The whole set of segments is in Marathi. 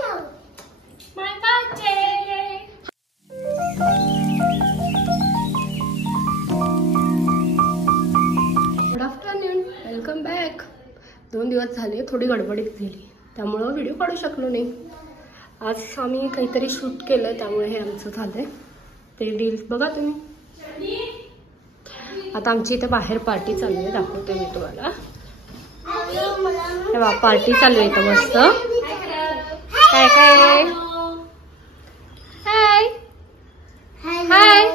My birthday. Good afternoon, welcome back. 2 दिवस झाले थोडी गडबडीत गेली त्यामुळं व्हिडिओ काढू शकलो नाही. आज आम्ही काहीतरी शूट केलं त्यामुळे हे आमचं झालंय. ते रील्स बघा तुम्ही. आता आमची इथे बाहेर पार्टी चालू आहे, दाखवते मी तुम्हाला. तेव्हा पार्टी चालू आहे इथं मस्त. काय काय हाय हाय हाय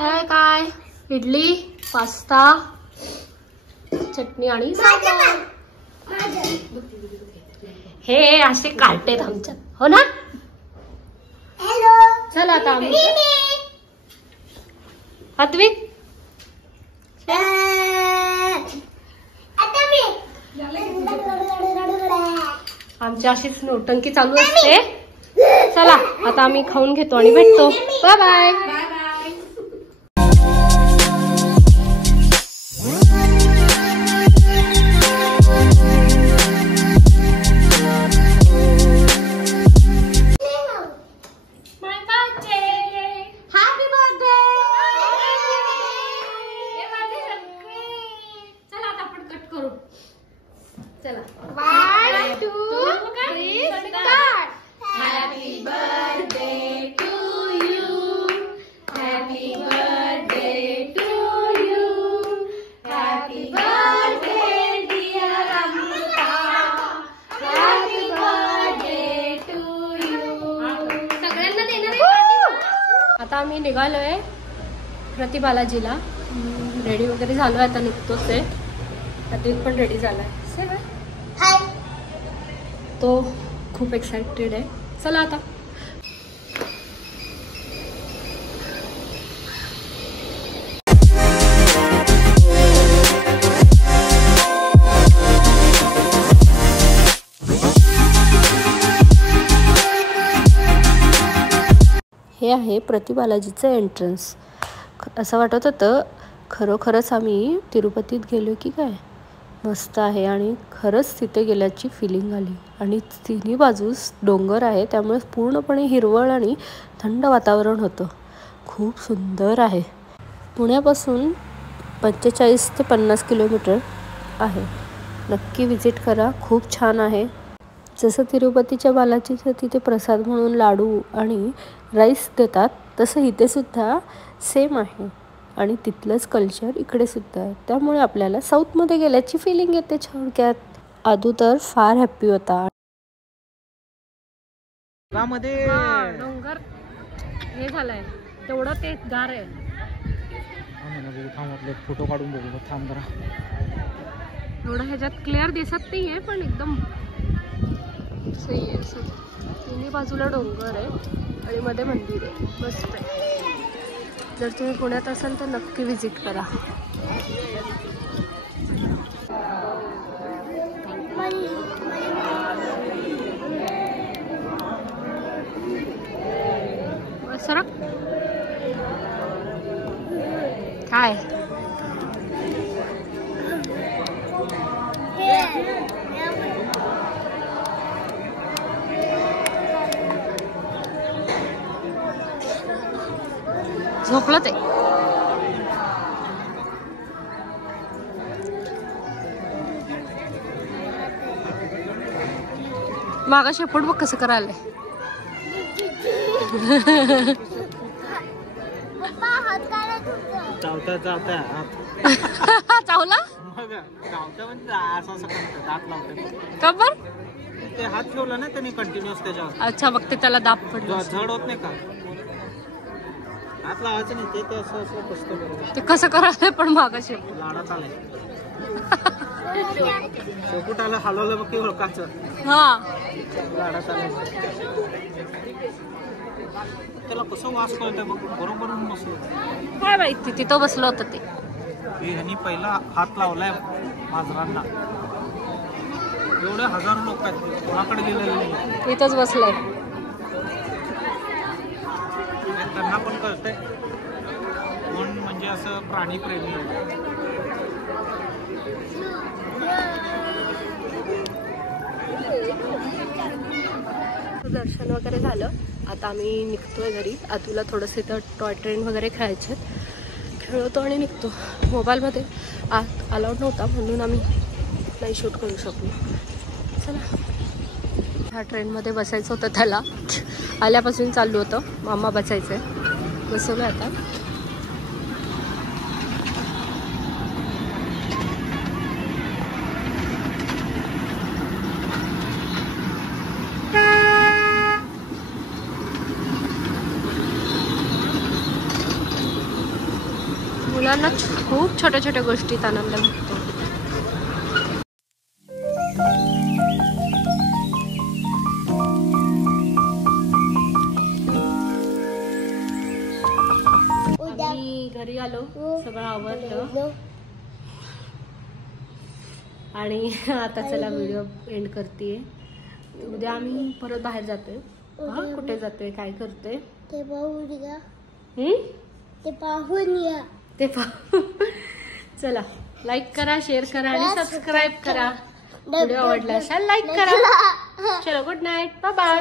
हाय. काय इडली, पास्ता, चटणी आणि हे असे काढतेत आमच्यात, हो ना. चला आता आम्ही अद्विक आमची अशीच नौटंकी चालू असते. चला आता आम्ही खाऊन घेतो आणि भेटतो. Bye bye. आता आम्ही निघालोय प्रति बालाजीला. रेडी वगैरे झालोय, आता निघतोच आहे. अद्विक पण रेडी झालाय. तो खूप एक्साइटेड आहे. चला आता. हे आहे प्रति बालाजीचं एंट्रन्स. असं वाटत होतं खरोखरच आम्ही तिरुपतीत गेलो की काय. मस्त आहे आणि खरंच तिथे गेल्याची फिलिंग आली. आणि तिन्ही बाजूस डोंगर आहे त्यामुळे पूर्णपणे हिरवळ आणि थंड वातावरण होतं. खूप सुंदर आहे. पुण्यापासून 45 ते 50 किलोमीटर आहे. नक्की विजिट करा, खूप छान आहे. जसं तिरुपतीच्या बालाजीचं तिथे प्रसाद म्हणून लाडू आणि राईस देतात तसं इथे सुद्धा सेम आहे. आणि तिथलंच कल्चर इकडे सुद्धा आहे. त्यामुळे आपल्याला साऊथमध्ये गेल्याची फिलिंग येते थोडक्यात. आदू तर फार हॅप्पी होता. डोंगर हे झालंय तेवढं ते गार आहे. फोटो काढून बघू थांब जरा. एवढं ह्याच्यात क्लिअर दिसत नाहीये पण एकदम सही आहे. तिन्ही बाजूला डोंगर आहे आणि मध्ये मंदिर आहे. मस्त आहे. जर तुम्ही पुण्यात असाल तर नक्की विजिट करा. सरक काय झोपलं ते. मागा शेपूट बघ कसं करायला. चावला कबर ते हात ठेवला ना त्यांनी कंटिन्युअस त्याच्यावर. अच्छा मग ते त्याला दाब पडलं. झड होत नाही का. हात लावायचं नाही ते असं असं बसतं. ते कसं करायला पण मागा शेपूट लाडात आलंय. शेपूट आलं हलवलं बघ की ओळखाचं. हा लाडात आलंय. त्याला कसं वास कळतंय बघ. बरोबर बसलं काय माहिती तिथं बसलं होतं ते. ह्यांनी पहिला हात लावलाय मांजरांना. एवढे हजारो लोक आहेत कोणाकडे गेलेले नाही. इथंच बसलाय. त्यांना पण कळतंय कोण म्हणजे असं प्राणीप्रेमी दर्शन वगैरे झालं. आता आम्ही निघतोय घरी. आतूला थोडंसं इथं टॉय ट्रेन वगैरे खेळायचे, खेळवतो आणि निघतो. मोबाईलमध्ये आत अलाउड नव्हता म्हणून आम्ही नाही शूट करू शकलो. चला, ह्या ट्रेनमध्ये बसायचं होतं त्याला. आल्यापासून चालू होतं मामा बसायचं आहे. बसवलं आता. मुलांना खूप छोट्या छोट्या गोष्टीत आनंद भेटतो. आम्ही घरी आलो, सगळं आवरलं आणि आता चला व्हिडिओ एंड करते. उद्या आम्ही परत बाहेर जातोय. कुठे जातोय, काय करतोय ते पाहू. चला, लाईक करा, शेअर करा आणि सबस्क्राईब करा. व्हिडिओ आवडला असेल लाईक करा. चलो, गुड नाईट, बाय बाय.